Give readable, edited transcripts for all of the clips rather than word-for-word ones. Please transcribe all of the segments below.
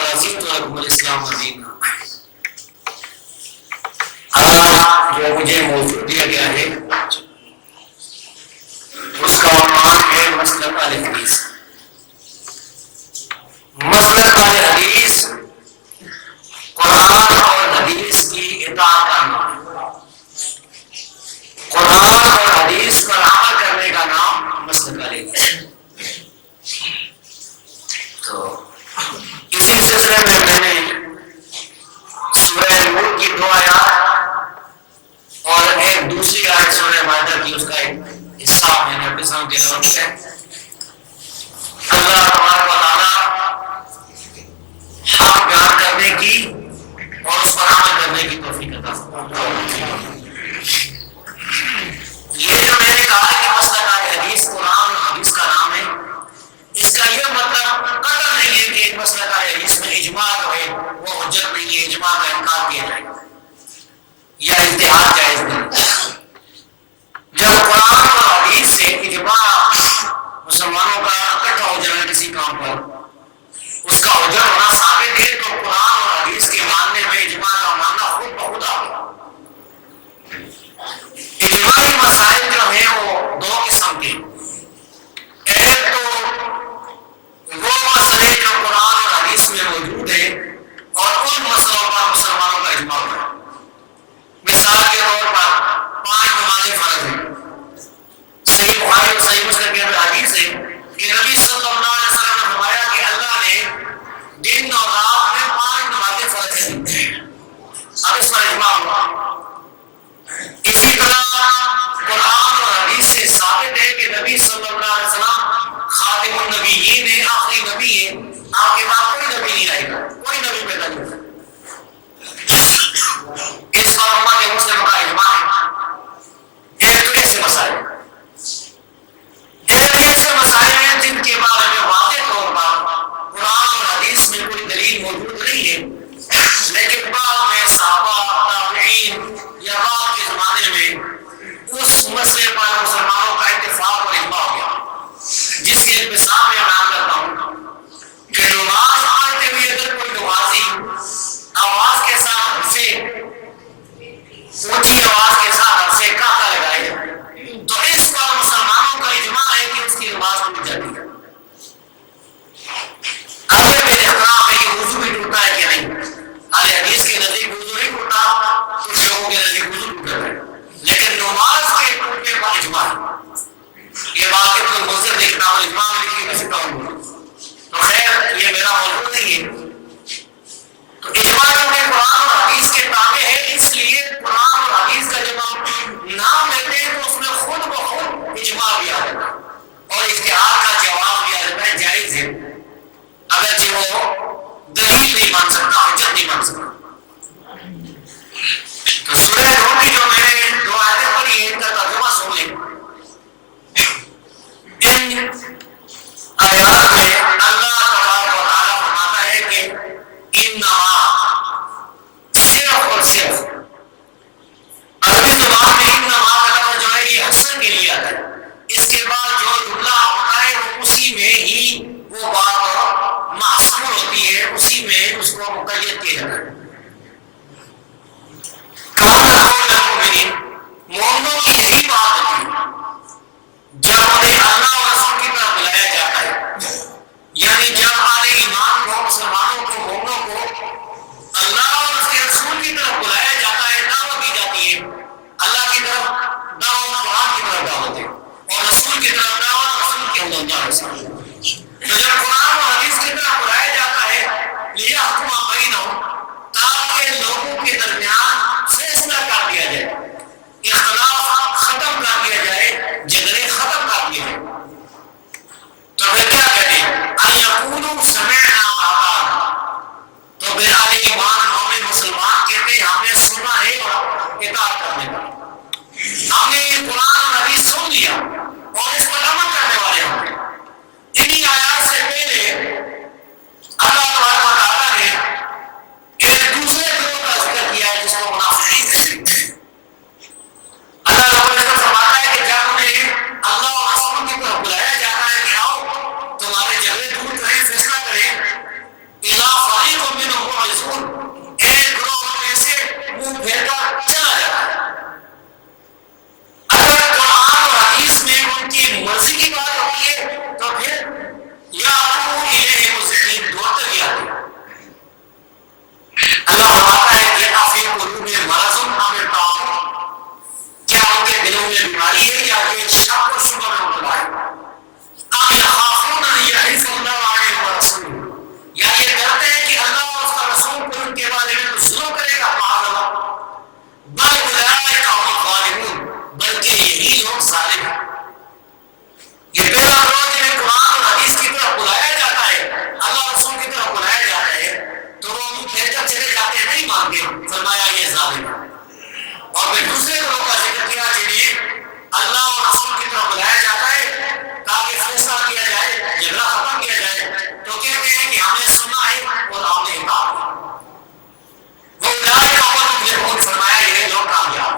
ورضیت لکم الاسلام دینا۔ آج جو مجھے موضوع دیا گیا ہے اس کا عنوان ہے مسلک اہل حدیث۔ مسلک اہل حدیث قرآن اور حدیث کی اطاعت کرنا، قرآن اور حدیث پر عمل کرنے کا نام مسلک اہل حدیث۔ تو اسی سلسلے میں نے سورہ نور کی 2 آیات اور ایک دوسری آیت سورہ مائدہ کی اس کا ایک حصہ میں نے اپنے سامنے تلاوت کیا ہے۔ اللہ تبارک و تعالی حق بیان کرنے کی اور اس پر عمل کرنے کی توفیق عطا فرمائے۔ یہ جو میں نے کہا کہ مسلک اہل حدیث قرآن اور حدیث کا نام ہے، اس کا یہ مطلب قطع نہیں ہے کہ ایک مسلک اہل حدیث میں اجماع جو ہے وہ حجت نہیں ہے، اجماع کا انکار کیا جائے یا اجتہاد جائز نہیں۔ جب قرآن اور حدیث سے اجماع مسلمانوں کا اکٹھا ہو جانا کسی کام پر، اس کا حجت ہونا ثابت ہے، تو قرآن اور حدیث کے ماننے میں اجماع کا ماننا خود بخود آ گیا۔ اجماعی مسائل جو ہیں وہ 2 قسم کے، ایک تو وہ مسئلے جو قرآن اور حدیث میں موجود ہیں اور ان مسئلوں پر مسلمانوں کا اجماع ہے۔ مثال کے طور پر 5 نمازیں فرض ہیں۔ صحیح بخاری اور صحیح مسلم کے اندر حدیث ہے کہ نبی صلی اللہ علیہ وسلم نے فرمایا کہ اللہ نے دن اور رات میں 5 نمازیں فرض ہیں۔ اب اس پر اجماع ہوا۔ اسی طرح قرآن اور حدیث سے ثابت ہے کہ نبی صلی اللہ علیہ وسلم خاتم النبیین ہیں، آخری نبی ہیں، آپ کے بعد کوئی نبی نہیں آئے گا، کوئی نبی پیدا نہیں ہوگا۔ اس پر امت مسلم کا اجماع ہے۔ ایک تو ایسے مسائل، ایک ایسے مسائل ہیں جن کے بارے میں واضح طور پر قرآن اور حدیث میں کوئی دلیل موجود نہیں ہے، لیکن بعد میں صحابہ، تابعین یا بعد کے زمانے میں اس مسئلے پر مسلمانوں کا اتفاق اور اجماع ہو گیا، جس کی ایک مثال میں بیان کرتا ہوں کہ نماز پڑھتے ہوئے اگر کوئی نمازی آواز کے ساتھ سے اونچی آواز کے ساتھ سے کہا لگائے تو اس پر مسلمانوں کا اجماع ہے کہ اس کی نماز ٹوٹ جاتی ہے۔ اب یہ میرے اختلاف ہے کہ وضو بھی ٹوٹتا ہے کہ نہیں۔ اہل حدیث کے نزدیک وضو نہیں ٹوٹتا، کچھ لوگوں کے نزدیک وضو ٹوٹتا ہے، لیکن نماز کے ٹوٹنے پر اجماع ہے۔ یہ بات ابن المنذر نے کتاب الاجماع میں لکھی، میں سکتا ہوں۔ تو خیر یہ میرا موضوع نہیں ہے۔ تو اجماع کیونکہ قرآن اور حدیث کے تابع ہے، اس لیے قرآن اور حدیث کا جب ہم نام لیتے ہیں تو اس میں خود بخود اجماع بھی آ جاتا ہے اور اجتہاد کا جواب بھی آ جاتا ہے، جائز ہے، اگرچہ وہ دلیل نہیں بن سکتا، حجت نہیں بن سکتا۔ تو سورہ نور کی جو میں نے 2 آیتیں پڑھی ہیں ان کا ترجمہ سن لیں۔ ان آیات میں اللہ تبارک و تعالیٰ فرماتا ہے کہ انما، صرف اور صرف، عربی زبان میں انما کا لفظ جو ہے یہ حسن کے لیے آتا ہے، اس کے بعد جو جملہ ہوتا ہے وہ اسی میں ہی وہ بات محصور ہوتی ہے، اسی میں اس کو مقید کیا جاتا ہے۔ میں بیماری ہے یا یہ شک و شبہ میں مبتلا ہے؟ ام یخافون ان یحیف اللہ علیہم ورسولہ، یا یہ ڈرتے ہیں کہ اللہ اور اس کا رسول کو ان کے بارے میں کچھ ظلم کرے گا؟ معاذ اللہ، بل اولئک هم الظالمون، بلکہ یہی لوگ ظالم ہیں۔ یہ پہلا لوگ جنہیں قرآن اور حدیث کی طرف بلایا جاتا ہے، اللہ رسول کی طرف بلایا جاتا ہے تو وہ منہ پھیر کر چلے جاتے ہیں، نہیں مانتے، فرمایا یہ ظالم ہے۔ اور پھر دوسرے لوگوں کا ذکر کیا جنہیں اللہ اور رسول کی طرف بلایا جاتا ہے تاکہ فیصلہ کیا جائے، جھگڑا ختم کیا جائے، تو کہتے ہیں کہ ہم نے سنا ہے اور ہم نے اطاعت کی۔ وہ اولئک هم المفلحون، فرمایا یہ لوگ کامیاب،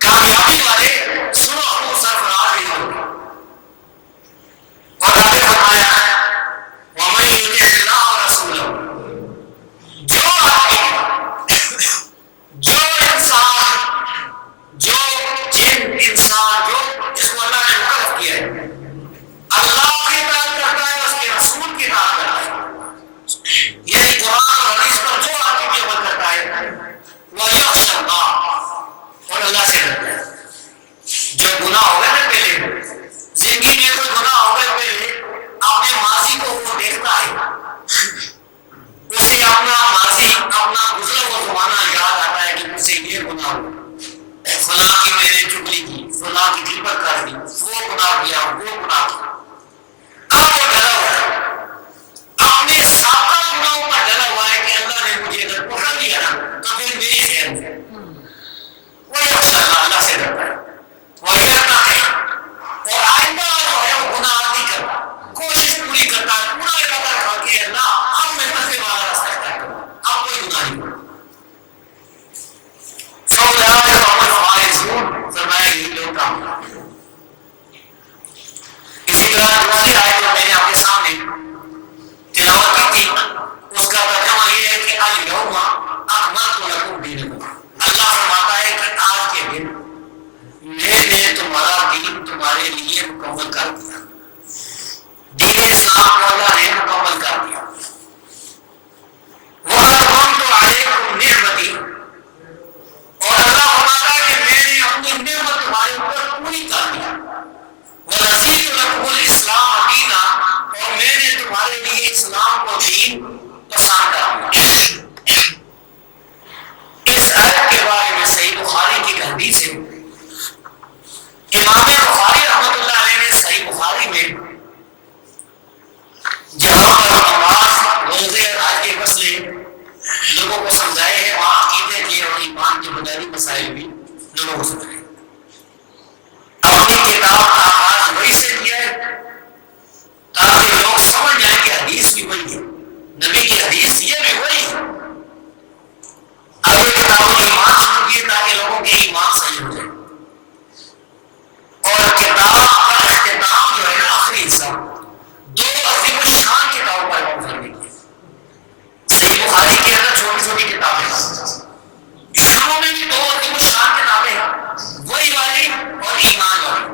کامیابی والے سرخرو سرفراز ہی لوگ۔ اور آگے فرمایا وَمَن يُطِعِ اللَّهَ وَرَسُولَهُ، جو آدمی، جو انسان، جو جن انسان جو جس کو اللہ نے مکلف کیا ہے، اللہ کی اطاعت کرتا ہے، اس کے رسول کی اطاعت کرتا ہے، یعنی قرآن اور حدیث پر جو آدمی عمل کرتا ہے، وَيَخْشَى اللَّهَ، اور اللہ سے ڈرتا ہے۔ جو گناہ ہو گئے نا پہلے زندگی میں، کوئی گناہ ہو گئے پہلے، اپنے ماضی کو وہ دیکھتا ہے، اسے اپنا ماضی، اپنا گزرا ہوا زمانہ یاد آتا ہے کہ مجھ سے یہ گناہ ہوا، فلاں کی میں نے چگلی کی، فلاں کی غیبت کر دی، وہ گناہ کیا، وہ گناہ کیا۔ اب وہ ڈرا ہوا ہے، اپنے سابقہ گناہوں پر ڈرا ہوا ہے کہ اللہ نے مجھے اگر پکڑ لیا نا تو پھر میری خیر ہے۔ وہ یخشی اللہ، اللہ سے ڈرتا ہے، وہ ڈرتا ہے، اور آئندہ جو ہے وہ گناہ نہیں کرتا، کوشش پوری کرتا ہے، پورا ارادہ رکھا کہ اللہ اب میں تقوی والا راستہ اختیار کروں، اب کوئی گناہ نہیں کروں۔ فَأُولَٰئِکَ هُمُ الْفَائِزُونَ، فرمایا یہی لوگ کامیاب ہیں۔ اسی طرح دوسری آیت جو میں نے آپ کے سامنے تلاوت کی تھی، اس کا ترجمہ یہ ہے کہ الْيَوْمَ أَكْمَلْتُ لَكُمْ دِینَکُم، اللہ فرماتا ہے کہ آج کے دن میں نے تمہارا دین تمہارے لیے مکمل کر دیا، دین اسلام کو اللہ نے مکمل کر دیا۔ وَأَتْمَمْتُ عَلَيْکُمْ نِعْمَتِی، اور اللہ فرماتا ہے کہ میں نے اپنی نعمت تمہارے اوپر پوری کر دیا۔ وَرَضِیتُ لَکُمُ الْإِسْلَامَ دِینًا، اور میں نے تمہارے لیے اسلام کو دین پسند کر دیا۔ اس آیت کے بارے میں صحیح بخاری کی حدیث ہے، امام بخاری رحمۃ اللہ علیہ نے صحیح بخاری میں جہاں پر نماز، روزے اور حج کے مسئلے لوگوں کو سمجھائے ہیں، وہاں عقیدے کے اور ایمان کے بنیادی مسائل بھی لوگوں کو سمجھائے۔ اپنی کتاب کا آغاز وہی سے کیا ہے تاکہ لوگ سمجھ جائیں کہ حدیث بھی وہی ہے، نبی کی حدیث یہ بھی وہی ہے۔ آگے کتاب ایمان شروع کیے تاکہ لوگوں کے ایمان صحیح ہو جائے، اور کتاب کا اختتام جو ہے نا آخری حصہ، دو عظیم الشان کتابوں پر کام کرنے کی۔ صحیح بخاری کے اندر چھوٹی چھوٹی کتابیں، شروع میں بھی دو عظیم الشان کتابیں ہیں، وہی والی اور ایمان والی،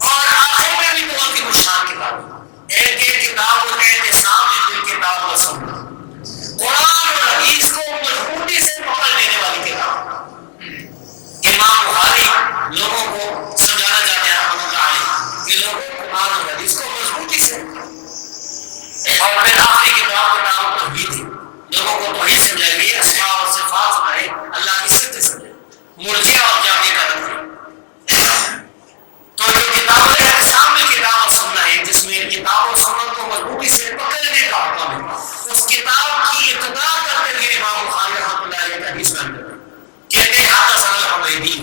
اور آخر میں بھی دو عظیم الشان کتابیں، ایک کتاب الاعتصام بالکتاب والسنہ، قرآن اور حدیث کو مضبوطی سے پکڑ لینے والی کتاب۔ امام بخاری لوگوں کو سمجھانا چاہتے ہیں رحمۃ اللہ علیہ کہ لوگوں قرآن اور حدیث کو مضبوطی سے، اور پھر آخری کتاب کتاب توحید ہے، لوگوں کو توحید سمجھائی گئی، اسماء اور صفات سمجھائے، اللہ کی صفت سمجھائے، مرجئہ اور جامعہ کا رد ہے۔ تو جو کتاب الاعتصام میں کتاب اور سننا ہے، جس میں کتاب اور سنت کو مضبوطی سے پکڑنے کا حکم ہے، اس کتاب کی ابتدا کرتے ہوئے امام بخاری رحمۃ اللہ علیہ کا حدیث بیان کرتے ہیں، کہتے ہیں حدثنا الحمیدی،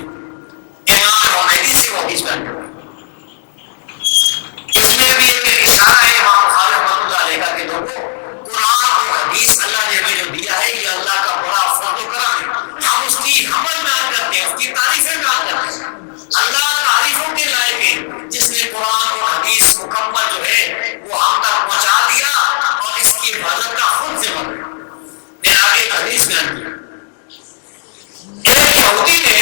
امام حمیدی سے وہ حدیث بیان کرتے ہیں۔ اس میں بھی ایک اشارہ ہے امام بخاری رحمۃ اللہ علیہ کا کہ لوگوں قرآن اور حدیث اللہ نے ہمیں جو دیا ہے یہ اللہ کا بڑا فضل و کرم ہے، ہم اس کی حمد بیان کرتے ہیں، اس کی تعریفیں بیان کرتے ہیں۔ اللہ تعریفوں کے لائق ہے جس نے قرآن اور حدیث مکمل جو ہے وہ ہم تک پہنچا دیا اور اس کی حفاظت کا خود ذمہ ہے۔ میں آگے ایک حدیث بیان کیا، ایک یہودی نے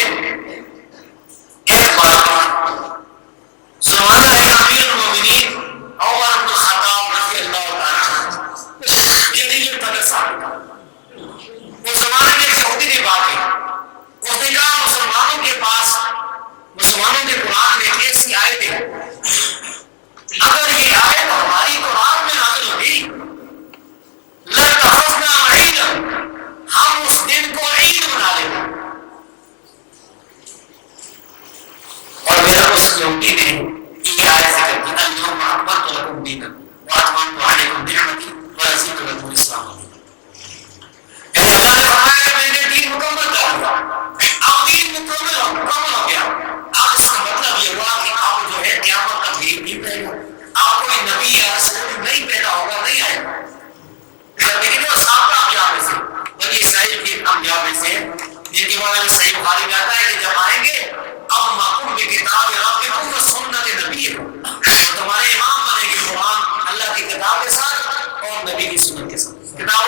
ایک بار زمانہ ہے امیر المومنین عمر بن الخطاب رضی اللہ تعالیٰ عنہ، جلیل القدر صاحب کا، اس زمانے میں ایک یہودی نے بات کی، اس نے کہا مسلمانوں کے پاس سیوطی نے یہ آیت ذکر کی اليوم اکملت لکم دینکم واتممت علیکم نعمتی ورضیت لکم الاسلام دینا۔ یعنی اللہ نے فرمایا کہ میں نے دین مکمل کر دیا، اب دین مکمل ہو گیا، اب اس کا مطلب یہ ہوا کہ اب جو ہے قیامت تک یہ دین رہے گا، اب کوئی نبی یا رسول نہیں پیدا ہوگا، نہیں آئے گا۔ لیکن وہ سابقہ انبیاء میں سے، بنی اسرائیل کے انبیاء میں سے، جن کے بارے میں صحیح بخاری میں آتا ہے کہ جب آئیں گے اب معقوم بکتاب ربکم و سنت نبیکم، تو تمہارے امام بنے گے قرآن اللہ کی کتاب کے ساتھ اور نبی کی سنت کے ساتھ۔ کتاب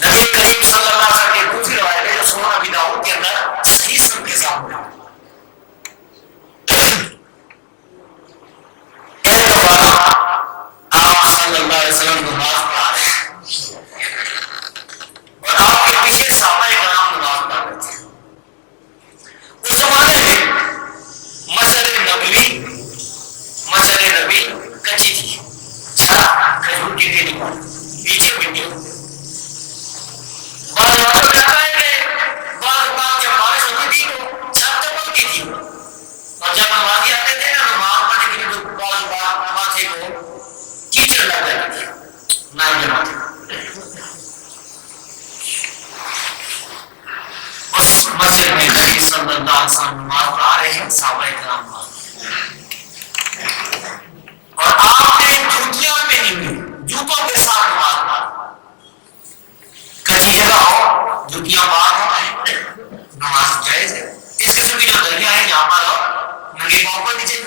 نبی کریم صلی اللہ علیہ وسلم کی دوسری روایت ہے جو سنن ابی داؤد کے اندر صحیح سند کے ساتھ ہے. ایک دفعہ آپ صلی اللہ علیہ وسلم نماز پڑھا رہے ہیں اور آپ کے پیچھے صحابہ کرام نماز پڑھ رہے تھے. اس زمانے میں مسجد نبی کچی تھی, کھجور کی ٹہنی پر پیچھے مٹی. بعض باتوں میں آتا ہے کہ بعض اوقات جب بارش ہوتی تھی تو چھت چپکتی تھی اور جب نمازی آتے تھے نا نماز پڑھنے کے لیے تو بعض اوقات ماتھے کو کیچڑ لگ جاتی تھی نائب جماعت. اس مسجد میں نبی صلی اللہ علیہ وسلم نماز پڑھا رہے ہیں, صحابہ کرام اور آپ نے جوتیاں پہنی ہوئی, جوتوں کے ساتھ نماز پڑھا. کچی جگہ ہو, جوتیاں باہر ہو, نماز جائز ہے. اس قسم کی جو دریا ہے یہاں پر ننگے پاؤں پر نیچے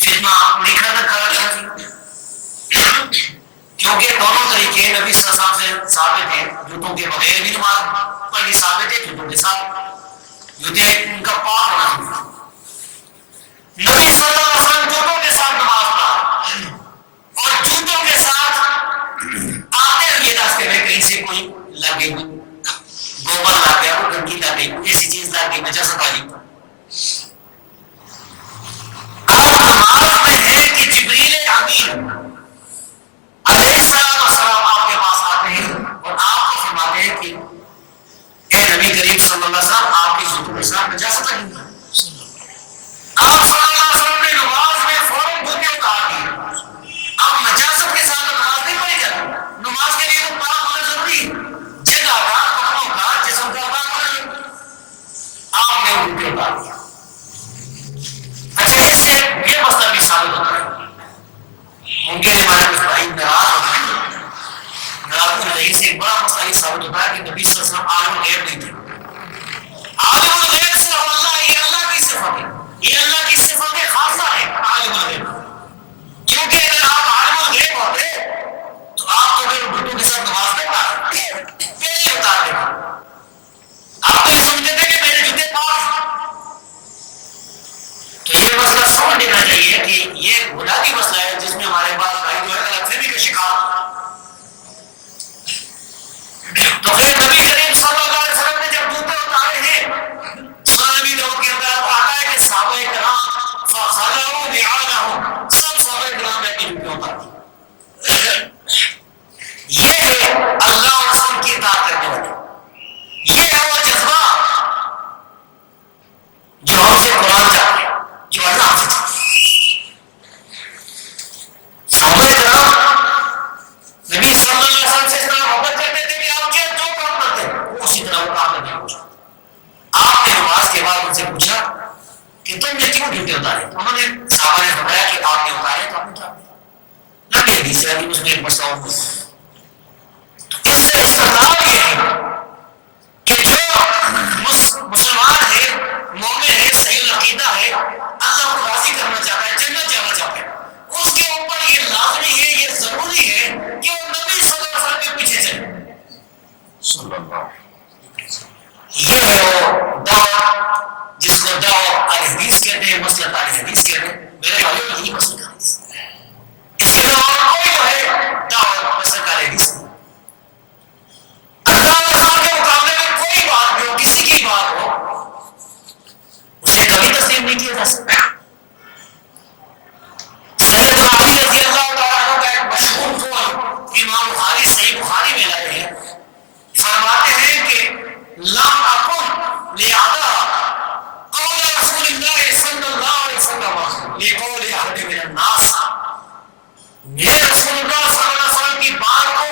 فتنہ نہیں کھانا کیونکہ دونوں طریقے نبی صلی اللہ علیہ وسلم سے ثابت ہیں. جوتوں کے بغیر بھی نماز پڑھنی ثابت ہے, جوتوں کے ساتھ. جوتے ان کا پاک ہونا چاہیے. نبی صلی اللہ علیہ وسلم جوتوں کے ساتھ نماز پڑھا اور جوتوں کے ساتھ آتے ہوئے راستے میں کہیں سے کوئی لگ گئی, گوبر لگ گیا, کوئی گندگی لگ گئی, ایسی چیز لگ گئی, نجاست آ گئی. آپ نماز میں ہیں کہ جبریل امین علیہ السلام آپ کے پاس آتے ہیں اور آپ کو فرماتے ہیں کہ اے نبی کریم صلی اللہ علیہ وسلم آپ کی جوتوں کے ساتھ نجاست آ گئی. آپ صلی اللہ علیہ وسلم نے نماز میں فوراً جوتے اتار دیے. اب نجاست کے ساتھ نماز نہیں پڑھی جاتی. نماز کے لیے تو پاک ہونا ضروری ہے, جگہ کا, کپڑوں کا, جسم کا پاک ہونا ضروری. آپ نے جوتے اتار دیا. اچھا, اس سے یہ مسئلہ بھی ثابت ہوتا ہے, ممکن ہمارے کچھ بھائی ناراض ہوتے ہیں. ناراض ہونے سے ایک بڑا مسئلہ یہ ثابت ہوتا ہے کہ نبی صلی اللہ علیہ وسلم عالم الغیب نہیں تھے. عالم الغیب سے اللہ, یہ اللہ کی صفت ہے, یہ اللہ کی صفت خاصہ ہے عالم الغیب. کیونکہ اگر آپ عالم الغیب ہوتے تو آپ تو پھر بتوں کے ساتھ نماز نہیں پڑھتے, پہلے ہی اتار دیتے. آپ تو یہ سمجھتے تھے کہ میرے جوتے پاک. تو یہ مسئلہ سمجھ لینا چاہیے کہ یہ بنیادی مسئلہ ہے جس میں ہمارے پاس بھائی جو ہے غلط فہمی کا شکار. تو پھر نبی کریم صلی اللہ علیہ وسلم نے جب جوتے اتارے ہیں, سنن ابی داؤد کے اندر آتا ہے کہ صحابہ کرام فخلعوا نعالهم, سب صحابہ کرام نے اپنے جوتے اتار دیے. یہ ہے اللہ اور رسول کی اطاعت کرنے والے. یہ ہے وہ جذبہ جو ہم سے قرآن چاہتے ہیں, جو اللہ سے چاہتے ہیں. صحابہ کرام نبی صلی اللہ علیہ وسلم سے اس طرح محبت کرتے تھے کہ آپ کیا جو کام کرتے ہیں وہ اسی طرح وہ کام کرنے کو چاہتے. آپ نے نماز کے بعد ان سے پوچھا کہ تم نے کیوں جوتے اتارے؟ انہوں نے صحابہ نے بتایا کہ آپ نے اتارے تو آپ نے اتارے. لمبی حدیث ہے, اس میں ایک مسئلہ اور. تو اس سے استدلال یہ ہے کہ جو مسلمان ہے, مومن ہے, صحیح العقیدہ ہے, اللہ کو راضی کرنا چاہتا ہے, جنت جانا چاہتا ہے, اس کے اوپر یہ لازمی ہے, یہ ضروری ہے کہ وہ نبی صلی اللہ علیہ وسلم کے پیچھے چلے. یہ ہے وہ دعوت جس کو دعوت الحدیث کہتے ہیں, مسلک الحدیث کہتے ہیں. میرے بھائیوں یہی مسلک الحدیث. اس کے علاوہ کوئی جو ہے دعوت مسلک الحدیث نہیں. اللہ کے مقابلے میں کوئی بات بھی ہو, کسی کی بات ہو, اسے کبھی تسلیم نہیں کیا جا سکتا. سیدنا علی رضی اللہ تعالیٰ عنہ کا ایک مشہور قول امام بخاری صحیح بخاری میں لائے ہیں. فرماتے ہیں کہ لم اکن لعدا قول رسول اللہ صلی اللہ علیہ وسلم لقول احد من الناس. میں رسول اللہ صلی اللہ علیہ وسلم کی بات کو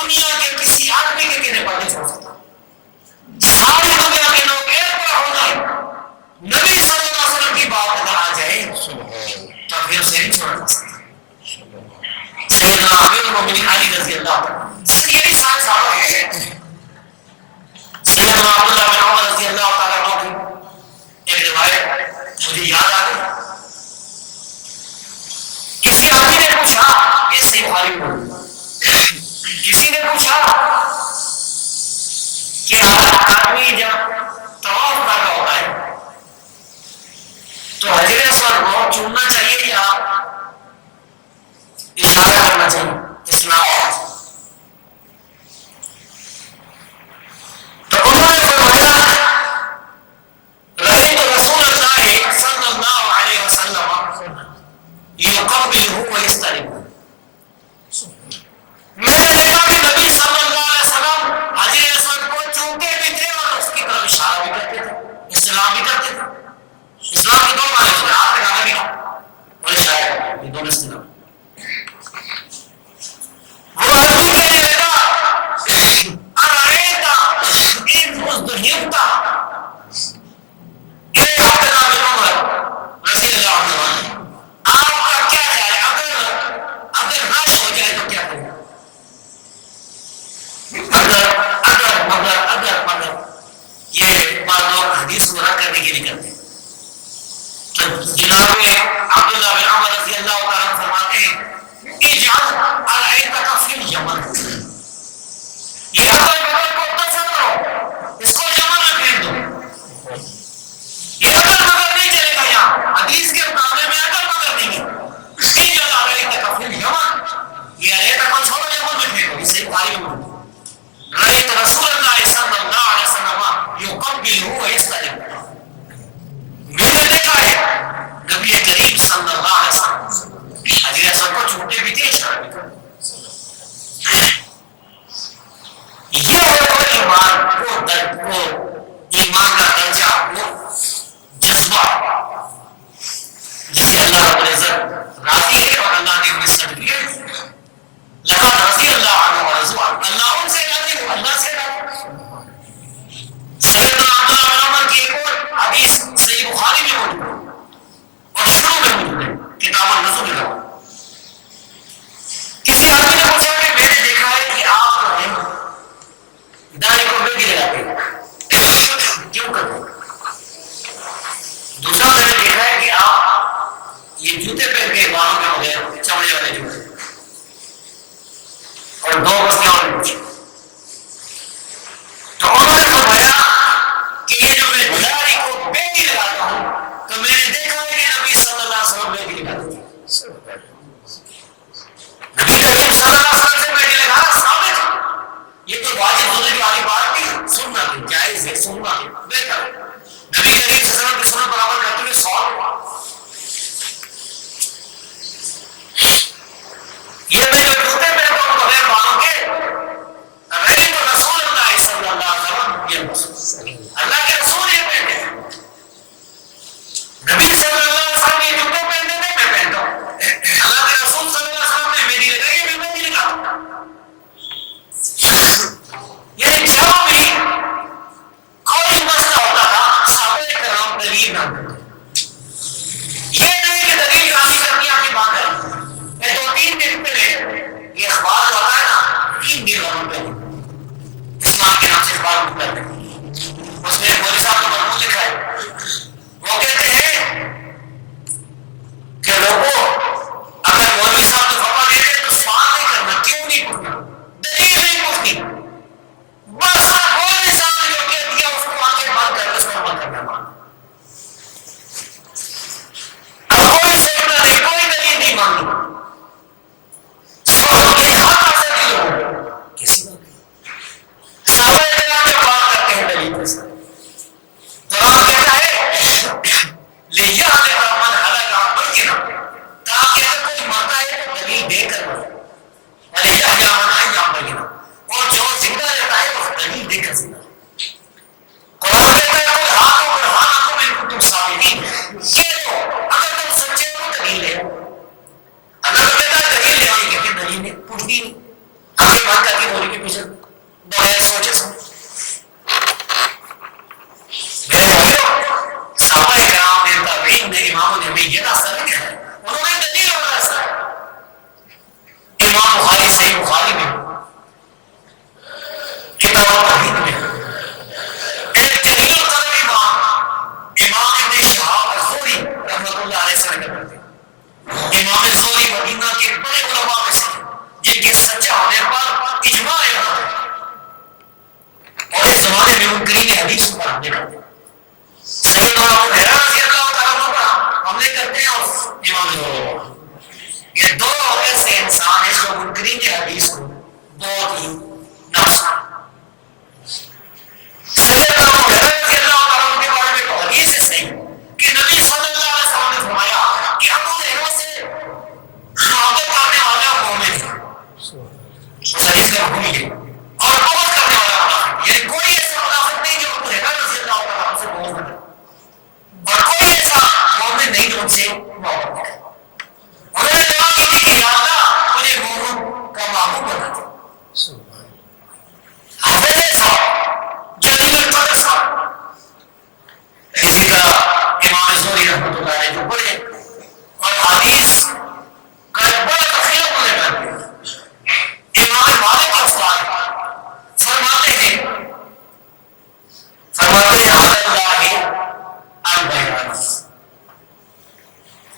دنیا کے کسی آدمی کے کہنے پر نہیں چھوڑ سکتا. ساری دنیا کے لوگ ایک پر ہو جائیں, نبی صلی اللہ علیہ وسلم کی بات اگر آ جائے تو پھر اسے نہیں چھوڑا جا سکتا. سیدنا امیر المومنین علی رضی اللہ عنہ یہی سارے صحابہ ہیں. سیدنا عبداللہ بن عمر رضی اللہ تعالیٰ عنہ کی ایک روایت مجھے یاد آ گئی. کسی آدمی نے پوچھا, یہ چاہیے اسلام ہونا چاہیے. تو انہوں نے فرمایا رأيت رسول الله صلى الله عليه وسلم يقبله ويستلمه. میں نے دیکھا کہ نبی صلی اللہ علیہ وسلم حجر اسود کو چومتے بھی تھے اور اس کی طرف اشارہ بھی کرتے تھے, استلام بھی کرتے تھے. اسلام کے دو معنی ہوتے ہیں, آپ نے کہا بھی اور اشارہ کرتے, یہ دونوں استلام. وہ نبی کہنے لگا ارائیتا ان مزدہمتا یہ دو ایسے انسان ہیں جو اس حدیث کا مفہوم یہ اور بغض کرنے والا منافق، یعنی کوئی ایسا منافق نہیں جو ابو ہریرہ رضی اللہ تعالیٰ عنہ سے بغض نہ کرے، اور کوئی ایسا مومن نہیں جو ان سے محبت نہ کرے۔ انہوں نے دعا کی تھی کہ یا اللہ مجھے محبوب کا محبوب بنا دے۔ حضرت صاحب جلیل القدر صاحب، اسی طرح امام زہری رحمۃ اللہ علیہ جو بڑے اور حدیث کا ایک بڑا ذخیرہ انہوں نے کر دیا، امام مالک کے استاد فرماتے ہیں البیان،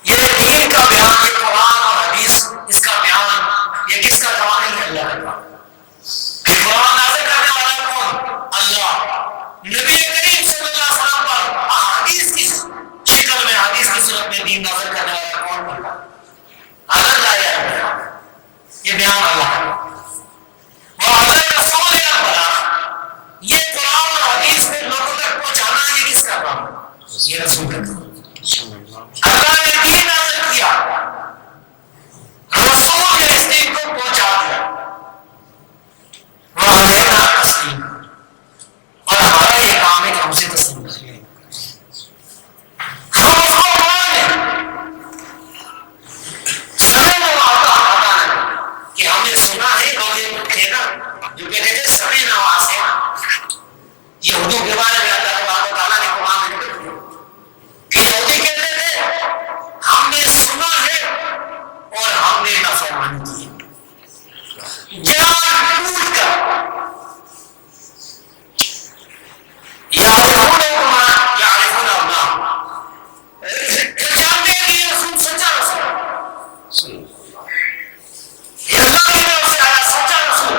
یہ دین کا بیان، یہ قرآن اور حدیث، اس کا بیان یہ کس کا کام ہے؟ اللہ کا کام۔ قرآن نازل کرنے والا کون؟ اللہ۔ نبی کریم صلی اللہ علیہ وسلم پر احادیث کی شکل میں، حدیث کی صورت میں دین نازل کرنے والا کون؟ اللہ۔ اللہ یا بیان، یہ بیان اللہ کا۔ وعلی رسول البلاغ، یہ قرآن اور حدیث میں لوگوں تک پہنچانا یہ کس کا کام ہے؟ یہ رسول کا کام۔ اللہ نے دین نازل کیا، رسول نے اس دین کو پہنچا دیا، تسلیم، اور ہمارا یہ کام ہے کہ ہم سے تسلیم کریں، ہم اس کو مانیں، سمے وہ آتا کہ ہم نے سنا ہے، لوگ یہ تھے نا جو کہتے تھے سمے نواز ہے، یہودوں کے بارے میں اللہ تبارک و تعالیٰ نے قرآن میں ذکر کیا کہ یہودی کہتے تھے ہم نے سنا ہے اور ہم نے نافرمانی کی، جان بوجھ کر یعرفون ابناءہم، جانتے ہیں کہ یہ رسول سچا رسول، یہ اللہ کی طرف سے آیا سچا رسول،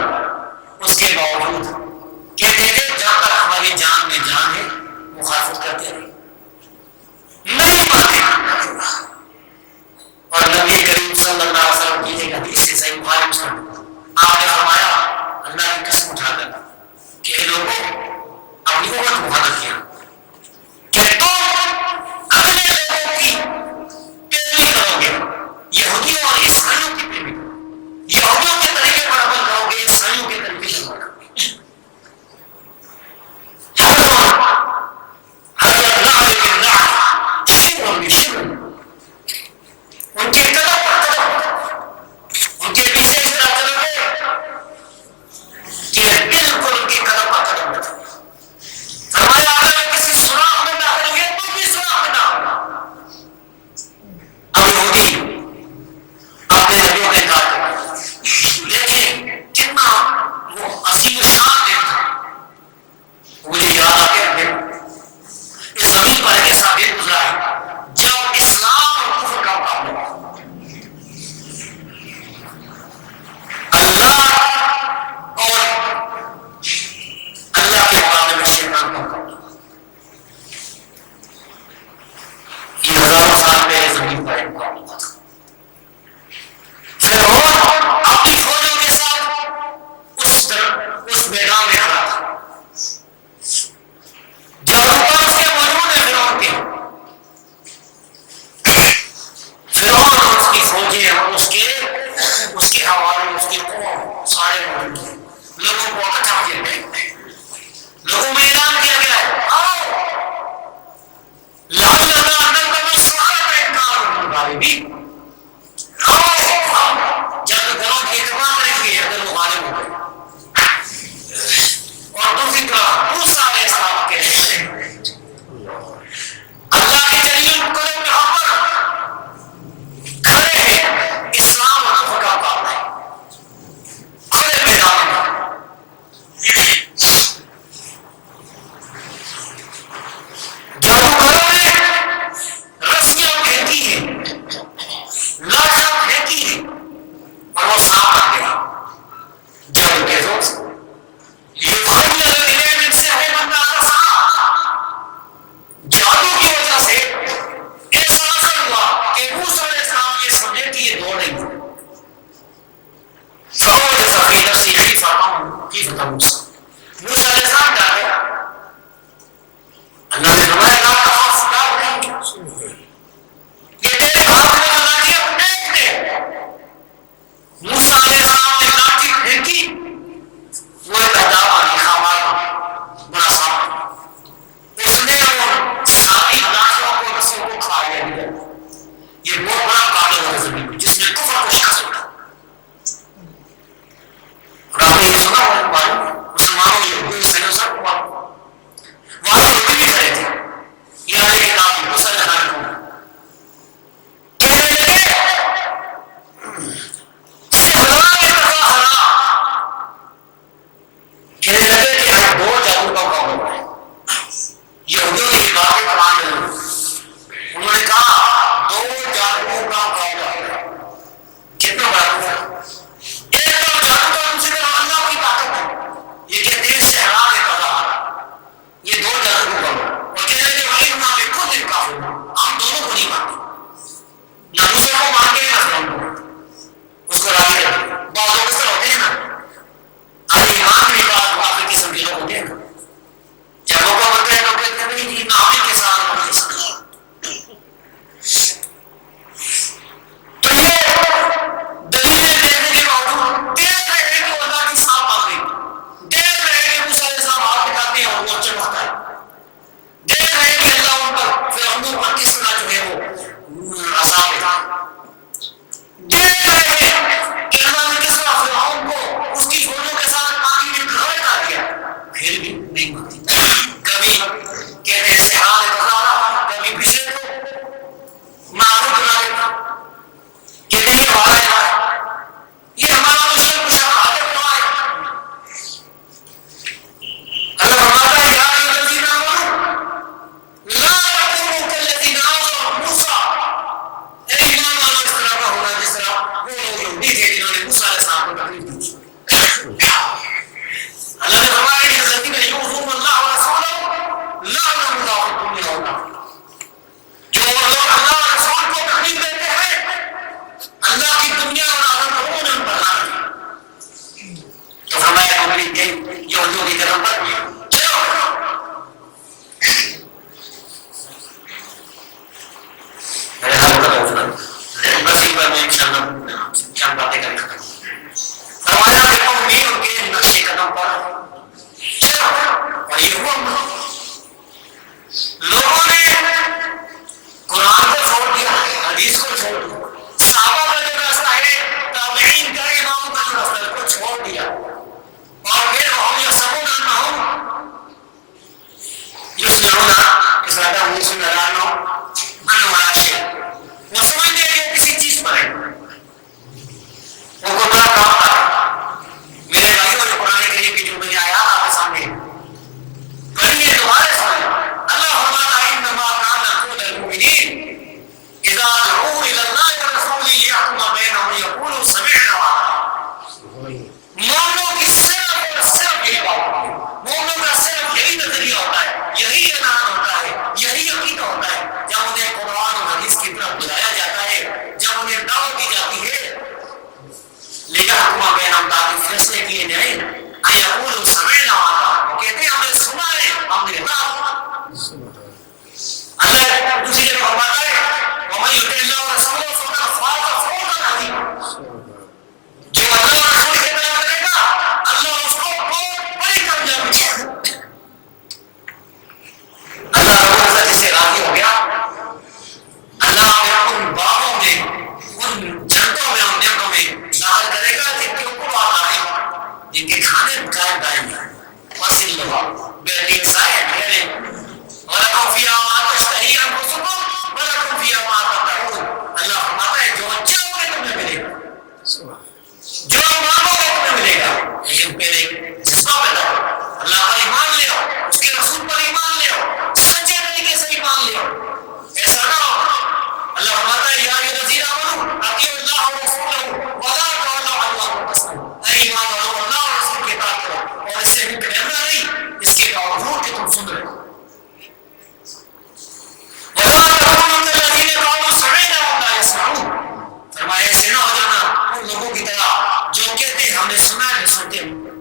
اس کے باوجود کہتے تھے جہاں تک ہماری جان میں جان ہے مخالفت کرتے رہے، نہیں مانتے۔ اور نبی کریم صلی اللہ علیہ وسلم کی ایک حدیث سے صحیح بخاری مسلم، آپ نے فرمایا اللہ کی قسم اٹھا کر کہ اے لوگوں اپنی امت کو حاضر کیا کہ تم اگلے لوگوں کی پیروی کرو گے، یہودیوں اور عیسائیوں کی پیروی کرو گے، یہودیوں کے طریقے پر عمل کرو گے، عیسائیوں کے طریقے پر عمل کرو گے۔ ان کے قدم پر قدم، ان کے پیچھے اس طرح چلو کہ بالکل ان کے قدم پر قدم رکھو۔ فرمایا اگر کسی سوراخ میں داخل ہوئے تو بھی سوراخ میں نہ ہوگا۔ اب یہودی اپنے نبیوں کا انکار کرتے، لیکن کتنا وہ عظیم شان دن تھا، مجھے یاد آ گیا اس زمین پر ایک ایسا دن گزرا ہے جب اسلام اور کفر کا مقابلہ ہوا، اللہ اور اللہ کے مقابلے میں شیطان کا مقابلہ ہوا۔ یہ ہزاروں سال پہلے زمین پر ایک مقابلہ ہوا تھا۔ فرعون اپنی فوجوں کے ساتھ اس میدان میں کھڑا تھا، جادوگر اس کے موجود ہیں فرعون کے، فرعون اور اس کی فوجیں اور اس کے حوالے اس کی قوم سارے موجود ہیں، لوگوں کو اکٹھا کیا گیا، لوگوں میں اعلان کیا گیا ہے آؤ لعل اللہ انکم الصالح انکار الغالبین، آؤ ہم جادوگروں کی اتباع کریں گے اگر وہ غالب ہو گئے۔ اور دوسری طرف موسیٰ علیہ السلام کے اللہ کے جلیل القدر پیغمبر کھڑے ہیں، اسلام اور کفر کا مقابلہ ہے کھلے میدان میں۔ جادوگروں نے رسیاں پھینکی ہیں، لاشاں پھینکی ہیں، اور وہ سانپ آ گیا جادو کے زور سے، یخیل الیہ من سحرہم انہ سانپ، جادو کی وجہ سے ایسا اثر ہوا کہ موسیٰ علیہ السلام یہ سمجھے کہ یہ دوڑ نہیں ہے، فَأَوْجَسَ فِي نَفْسِهِ خِیفَةَ مُوسیٰ، موسیٰ علیہ السلام ڈر گیا، اللہ نے فرمایا لا تخف ڈر نہیں، یہ تیرے ہاتھ میں جو لاٹھی ہے پھینک دے۔ موسیٰ علیہ السلام نے ہم نے سنا ہے کہ سنتے ہیں